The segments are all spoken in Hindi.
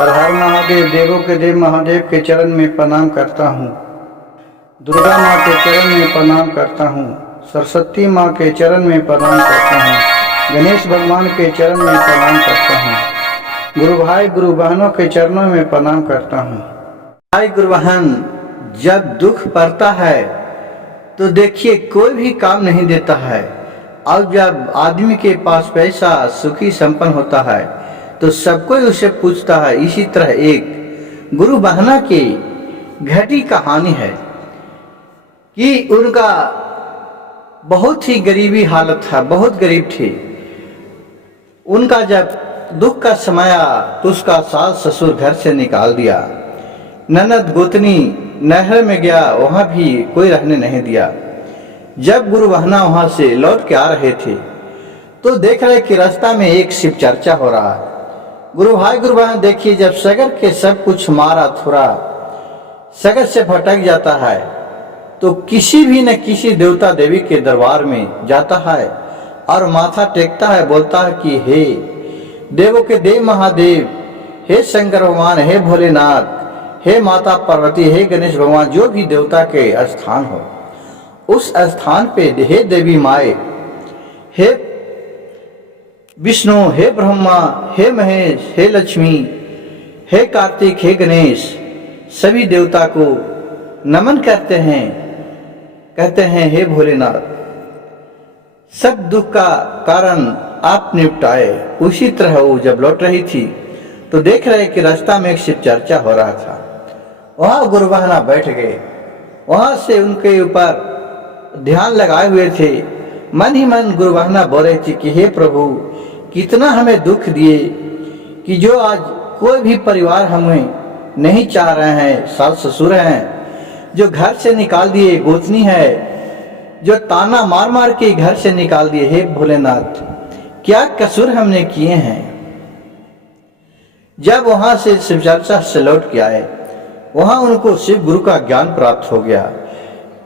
हर हर महादेव, देवों के देव महादेव के चरण में प्रणाम करता हूँ। दुर्गा माँ के चरण में प्रणाम करता हूँ। सरस्वती माँ के चरण में प्रणाम करता हूँ। गणेश भगवान के चरण में प्रणाम करता हूँ। गुरु भाई गुरु बहनों के चरणों में प्रणाम करता हूँ। भाई गुरु बहन, जब दुख पड़ता है तो देखिए कोई भी काम नहीं देता है, और जब आदमी के पास पैसा सुखी संपन्न होता है तो सब कोई उसे पूछता है। इसी तरह एक गुरु बहना की घटी कहानी है कि उनका बहुत ही गरीबी हालत था, बहुत गरीब थे। उनका जब दुख का समय आया तो उसका सास ससुर घर से निकाल दिया। ननद गोतनी नहर में गया, वहां भी कोई रहने नहीं दिया। जब गुरु बहना वहां से लौट के आ रहे थे तो देख रहे कि रास्ता में एक शिव चर्चा हो रहा है। गुरु भाई गुरु बहन देखिए, जब सगर के सब कुछ मारा थोड़ा सगर से भटक जाता है तो किसी भी न किसी देवता देवी के दरबार में जाता है और माथा टेकता है, बोलता है कि हे देवों के देव महादेव, हे शंकर भगवान, हे भोलेनाथ, हे माता पार्वती, हे गणेश भगवान, जो भी देवता के स्थान हो उस स्थान पे हे देवी माए, हे विष्णु, हे ब्रह्मा, हे महेश, हे लक्ष्मी, हे कार्तिक, हे गणेश, सभी देवता को नमन करते हैं, कहते हैं हे भोलेनाथ, सब दुख का कारण आप निपटाए। उसी तरह वो जब लौट रही थी तो देख रहे कि रास्ता में एक शिव चर्चा हो रहा था। वहां गुरु बहना बैठ गए, वहां से उनके ऊपर ध्यान लगाए हुए थे। मन ही मन गुरु बहना बोल रही थी कि हे प्रभु, कितना हमें दुख दिए कि जो आज कोई भी परिवार हमें नहीं चाह रहे हैं, सास ससुर हैं जो घर से निकाल दिए, गोतनी है जो ताना मार मार के घर से निकाल दिए। हे भोलेनाथ, क्या कसूर हमने किए हैं। जब वहां से शिव चर्चा से लौट के आए, वहां उनको शिव गुरु का ज्ञान प्राप्त हो गया।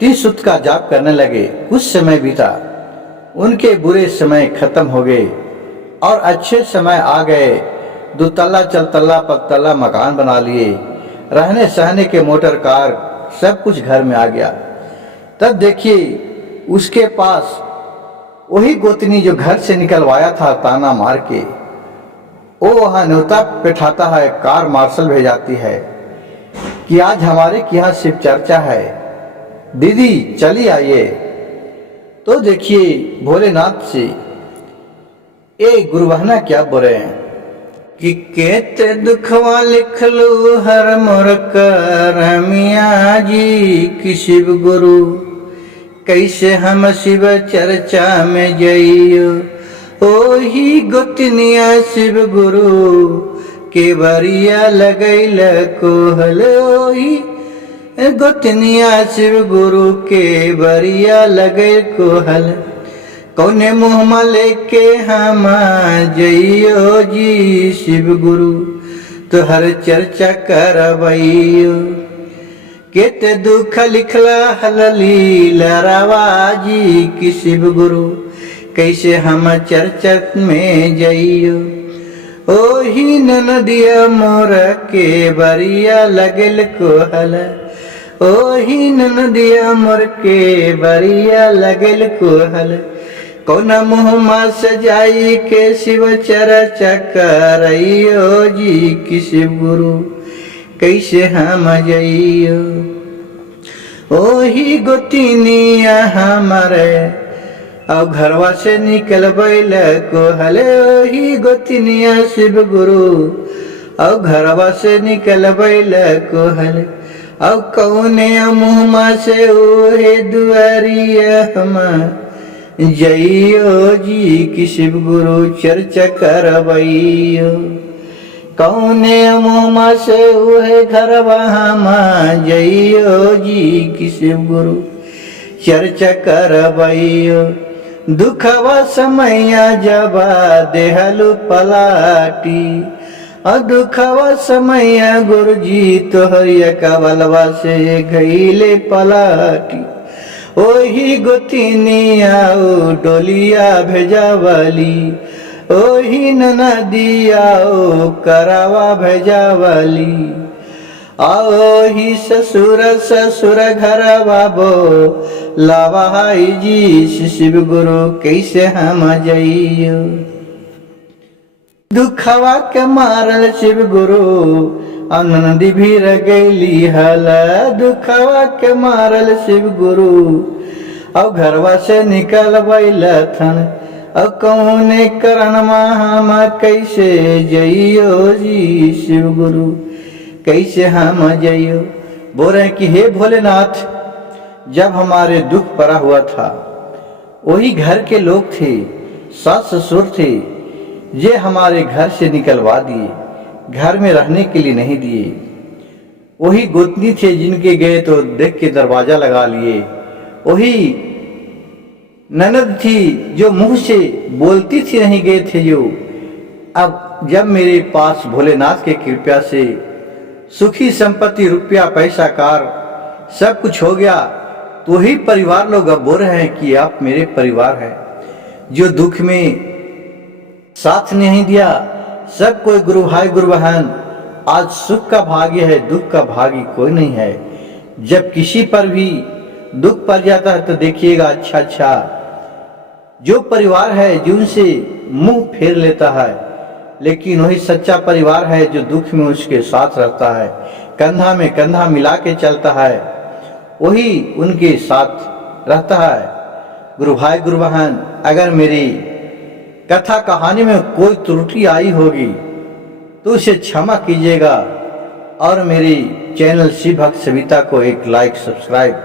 30 सूक्त का जाप करने लगे। कुछ समय बीता, उनके बुरे समय खत्म हो गए और अच्छे समय आ गए। 2 तल्ला चलतल्ला पगतल्ला मकान बना लिए, रहने सहने के मोटर कार सब कुछ घर में आ गया। तब देखिए उसके पास वही गोतनी जो घर से निकलवाया था ताना मार के, वो वहां न्योता बैठाता है, कार मार्शल भेजाती है कि आज हमारे यहाँ शिव चर्चा है, दीदी चली आइए। तो देखिए भोलेनाथ से ए गुरु बहना क्या बोल रहे हैं कि केते दुखवा लिख लो हर मोर करमिया जी की शिव गुरु, कैसे हम शिव चर्चा में जइयो। ओही गोतनिया शिव गुरु के बरिया लगैल कोहल, ओही गोतनिया शिव गुरु के बरिया लगे कोहल। कौने मुँह लेके हम जइयो जी शिव गुरु, तो हर चर्चा करबइयो। केते दुख लिखला हलली लरावा जी की शिव गुरु, कैसे हम चर्चा में जइयो। ओही ननदिया मोर के बरिया लगल कोहल, ओही ननदिया मोर के बरिया लगल कोहल। कौना मुँह सजाई के शिव चर्चा करइयो जी की शिव गुरु, कैसे हम जइयो। ओही गोतिनिया हमारे और घरवा से निकल बैल कोहल, ओही गोतिनिया शिव गुरु और घरवा से निकल बैल कोहल। और कौने मुँह से ओहे दुआरिया हम जइयो जी की शिव गुरु चर्चा करबइयो। कौने मुँह से ओहे घरवा हम जइयो जी की शिव गुरु चर्चा करबइयो। दुखवा समैया जबा देहलु पलाटी, और दुखवा समैया गुरु जी तोहरिया कवलवा से गईले पलाटी। ओही गोतिनिया डोलिया भेजावली, ओही नदिया ओ करावा भेजावली, आओ ही ससुर ससुर घर बाबो लावाई जी शिव गुरु कैसे हम जइयो। दुखवा के मारल शिव गुरु नदी भी गईली हल, दुखवा के मारल शिव गुरु अब घरवा से निकल बैलथन, अब कौने करन हम कैसे जइयो जी शिव गुरु कैसे हम जइयो। बोल रहे कि हे भोलेनाथ, जब हमारे दुख पड़ा हुआ था वही घर के लोग थे, सास ससुर थे, ये हमारे घर से निकलवा दिए, घर में रहने के लिए नहीं दिए। वही गोतनी थे जिनके गए तो देख के दरवाजा लगा लिए, वही ननद थी जो मुंह से बोलती थी नहीं गए थे जो। अब जब मेरे पास भोलेनाथ के कृपा से सुखी संपत्ति रुपया पैसा कार सब कुछ हो गया, तो ही परिवार लोग अब बोल रहे हैं कि आप मेरे परिवार हैं। जो दुख में साथ नहीं दिया सब कोई गुरु भाई गुरु बहन, आज सुख का भाग्य है, दुख का भाग्य कोई नहीं है। जब किसी पर भी दुख पड़ जाता है तो देखिएगा अच्छा जो परिवार है जिनसे मुंह फेर लेता है, लेकिन वही सच्चा परिवार है जो दुख में उसके साथ रहता है, कंधा में कंधा मिला के चलता है, वही उनके साथ रहता है। गुरु भाई गुरु बहन, अगर मेरी कथा कहानी में कोई त्रुटि आई होगी तो उसे क्षमा कीजिएगा, और मेरी चैनल शिव भक्त सविता को एक लाइक सब्सक्राइब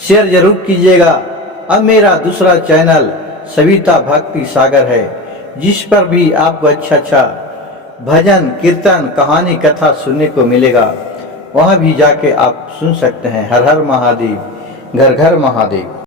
शेयर जरूर कीजिएगा। अब मेरा दूसरा चैनल सविता भक्ति सागर है, जिस पर भी आपको अच्छा भजन कीर्तन कहानी कथा सुनने को मिलेगा, वहां भी जाके आप सुन सकते हैं। हर हर महादेव, घर घर महादेव।